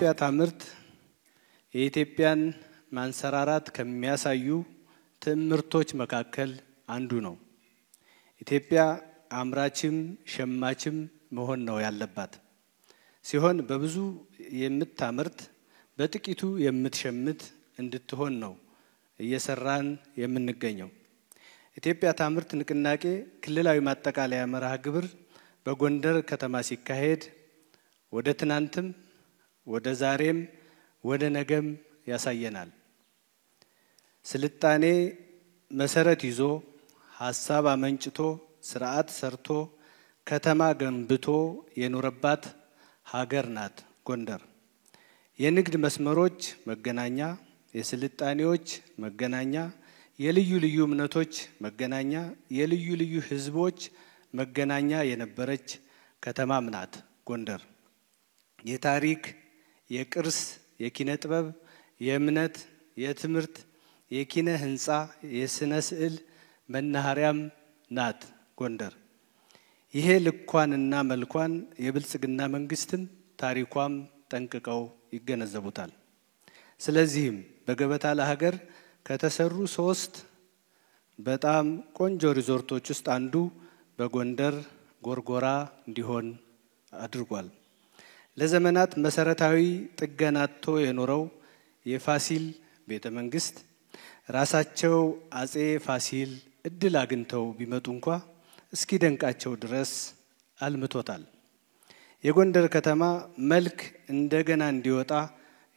የኢትዮጵያ ታምርት የኢትዮጵያን ማንሰራራት ከሚያሳዩ ትምርቶች መካከል አንዱ ነው። ኢትዮጵያ አምራችም ሸማችም መሆን ነው ያለባት ሲሆን በብዙ የምታመርት በጥቂቱ የምትሸምት እንድትሆን ነው እየሰራን የምንገኘው። ኢትዮጵያ ታምርት ንቅናቄ ክልላዊ ማጠቃለያ መርሃ ግብር በጎንደር ከተማ ሲካሄድ ወደ ትናንትም ወደ ዛሬም ወደ ነገም ያሳየናል። ስልጣኔ መሰረት ይዞ ሐሳብ አመንጭቶ ስርዓት ሰርቶ ከተማ ገንብቶ የኖረባት ሀገር ናት ጎንደር። የንግድ መስመሮች መገናኛ፣ የስልጣኔዎች መገናኛ፣ የልዩ ልዩ እምነቶች መገናኛ፣ የልዩ ልዩ ህዝቦች መገናኛ የነበረች ከተማም ናት ጎንደር። የታሪክ፣ የቅርስ፣ የኪነ ጥበብ፣ የእምነት፣ የትምህርት፣ የኪነ ህንጻ፣ የስነ ስዕል መናኸሪያም ናት ጎንደር። ይሄ ልኳንና መልኳን የብልጽግና መንግስትም ታሪኳም ጠንቅቀው ይገነዘቡታል። ስለዚህም በገበታ ለሀገር ከተሰሩ 3 በጣም ቆንጆ ሪዞርቶች ውስጥ አንዱ በጎንደር ጎርጎራ እንዲሆን አድርጓል። ለዘመናት መሰረታዊ ጥገናቶ የኖረው የፋሲል ቤተመንግስት ራሳቸው አጼ ፋሲል እድል አግኝተው ቢመጡ እንኳን እስኪ ደንቃቸው ድረስ አልምቶታል። የጎንደር ከተማ መልክ እንደገና እንዲወጣ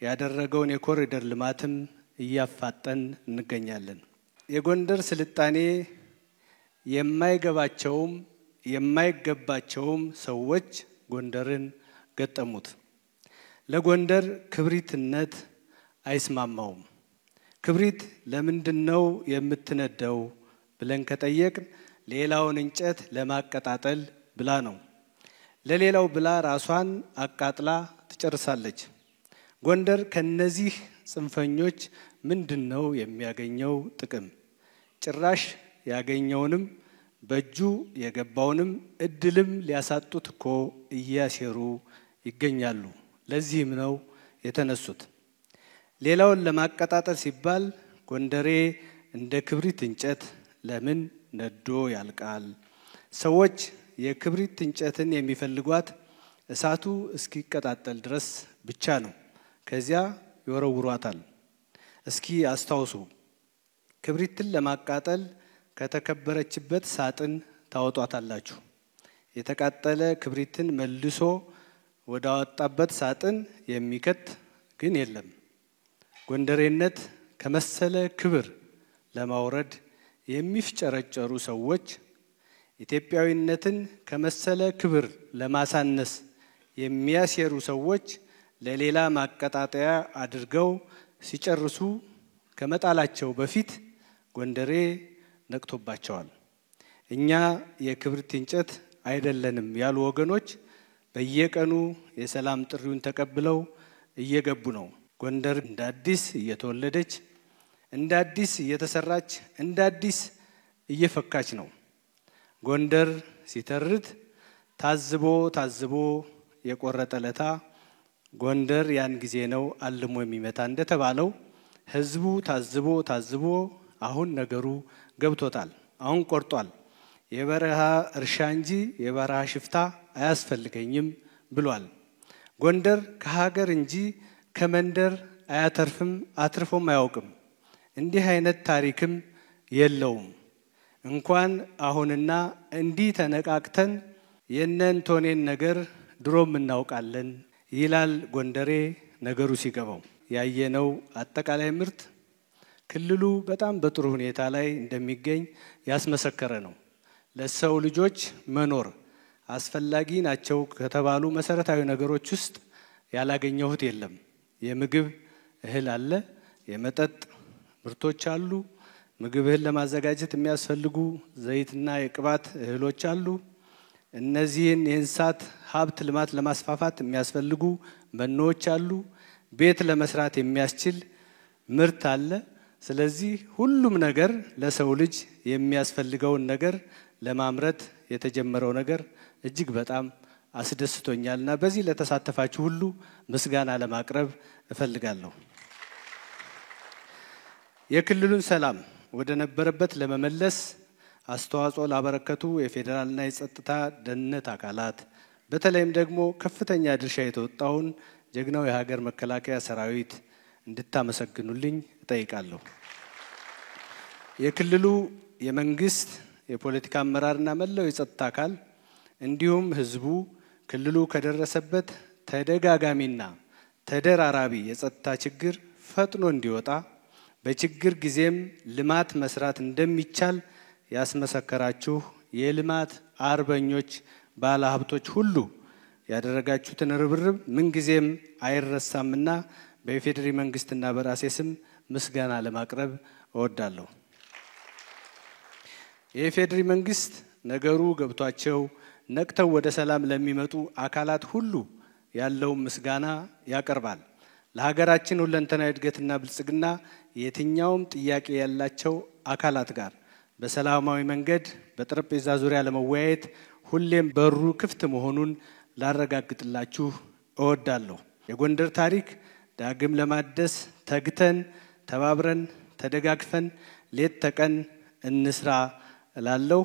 ያደረገውን የኮሪደር ልማትም እያፋጠን እንገኛለን። የጎንደር ስልጣኔ የማይገባቸውም የማይገባቸውም ሰዎች ጎንደርን ገጠሙት። ለጎንደር ክብሪትነት አይስማማውም። ክብሪት ለምንድነው የምትነደው ብለን ከጠየቅን ሌላውን እንጨት ለማቀጣጠል ብላ ነው። ለሌላው ብላ ራሷን አቃጥላ ትጨርሳለች። ጎንደር ከነዚህ ጽንፈኞች ምንድነው የሚያገኘው ጥቅም? ጭራሽ ያገኘውንም በእጁ የገባውንም እድልም ሊያሳጡት እኮ እያሴሩ ይገኛሉ። ለዚህም ነው የተነሱት። ሌላውን ለማቀጣጠል ሲባል ጎንደሬ እንደ ክብሪት እንጨት ለምን ነዶ ያልቃል? ሰዎች የክብሪት እንጨትን የሚፈልጓት እሳቱ እስኪቀጣጠል ድረስ ብቻ ነው። ከዚያ ይወረውሯታል። እስኪ አስታውሱ፣ ክብሪትን ለማቃጠል ከተከበረችበት ሳጥን ታወጧታላችሁ። የተቃጠለ ክብሪትን መልሶ ወደ አወጣበት ሳጥን የሚከት ግን የለም። ጎንደሬነት ከመሰለ ክብር ለማውረድ የሚፍጨረጨሩ ሰዎች ኢትዮጵያዊነትን ከመሰለ ክብር ለማሳነስ የሚያሴሩ ሰዎች ለሌላ ማቀጣጠያ አድርገው ሲጨርሱ ከመጣላቸው በፊት ጎንደሬ ነቅቶባቸዋል። እኛ የክብሪት እንጨት አይደለንም ያሉ ወገኖች በየቀኑ የሰላም ጥሪውን ተቀብለው እየገቡ ነው። ጎንደር እንደ አዲስ እየተወለደች እንደ አዲስ እየተሰራች እንደ አዲስ እየፈካች ነው። ጎንደር ሲተርት ታዝቦ የቆረጠ ለታ ጎንደር ያን ጊዜ ነው አልሞ የሚመታ እንደተባለው ህዝቡ ታዝቦ አሁን ነገሩ ገብቶታል። አሁን ቆርጧል። የበረሃ እርሻ እንጂ የበረሃ ሽፍታ አያስፈልገኝም ብሏል። ጎንደር ከሀገር እንጂ ከመንደር አያተርፍም አትርፎም አያውቅም። እንዲህ አይነት ታሪክም የለውም። እንኳን አሁንና እንዲህ ተነቃቅተን የነንቶኔን ነገር ድሮም እናውቃለን ይላል ጎንደሬ ነገሩ ሲገባው። ያየነው አጠቃላይ ምርት ክልሉ በጣም በጥሩ ሁኔታ ላይ እንደሚገኝ ያስመሰከረ ነው። ለሰው ልጆች መኖር አስፈላጊ ናቸው ከተባሉ መሰረታዊ ነገሮች ውስጥ ያላገኘሁት የለም። የምግብ እህል አለ፣ የመጠጥ ምርቶች አሉ፣ ምግብህን ለማዘጋጀት የሚያስፈልጉ ዘይትና የቅባት እህሎች አሉ። እነዚህን የእንስሳት ሀብት ልማት ለማስፋፋት የሚያስፈልጉ መኖዎች አሉ። ቤት ለመስራት የሚያስችል ምርት አለ። ስለዚህ ሁሉም ነገር ለሰው ልጅ የሚያስፈልገውን ነገር ለማምረት የተጀመረው ነገር እጅግ በጣም አስደስቶኛልና በዚህ ለተሳተፋችሁ ሁሉ ምስጋና ለማቅረብ እፈልጋለሁ። የክልሉን ሰላም ወደ ነበረበት ለመመለስ አስተዋጽኦ ላበረከቱ የፌዴራልና የጸጥታ ደህንነት አካላት በተለይም ደግሞ ከፍተኛ ድርሻ የተወጣውን ጀግናው የሀገር መከላከያ ሰራዊት እንድታመሰግኑልኝ እጠይቃለሁ። የክልሉ የመንግስት የፖለቲካ አመራርና መላው የጸጥታ አካል እንዲሁም ህዝቡ ክልሉ ከደረሰበት ተደጋጋሚና ተደራራቢ የጸጥታ ችግር ፈጥኖ እንዲወጣ በችግር ጊዜም ልማት መስራት እንደሚቻል ያስመሰከራችሁ የልማት አርበኞች ባለሀብቶች ሁሉ ያደረጋችሁትን ርብርብ ምን ጊዜም አይረሳምና በኢፌዴሪ መንግስትና በራሴ ስም ምስጋና ለማቅረብ እወዳለሁ። የኢፌዴሪ መንግስት ነገሩ ገብቷቸው ነቅተው ወደ ሰላም ለሚመጡ አካላት ሁሉ ያለው ምስጋና ያቀርባል። ለሀገራችን ሁለንተናዊ እድገትና ብልጽግና የትኛውም ጥያቄ ያላቸው አካላት ጋር በሰላማዊ መንገድ በጠረጴዛ ዙሪያ ለመወያየት ሁሌም በሩ ክፍት መሆኑን ላረጋግጥላችሁ እወዳለሁ። የጎንደር ታሪክ ዳግም ለማደስ ተግተን ተባብረን ተደጋግፈን ሌት ተቀን እንስራ እላለሁ።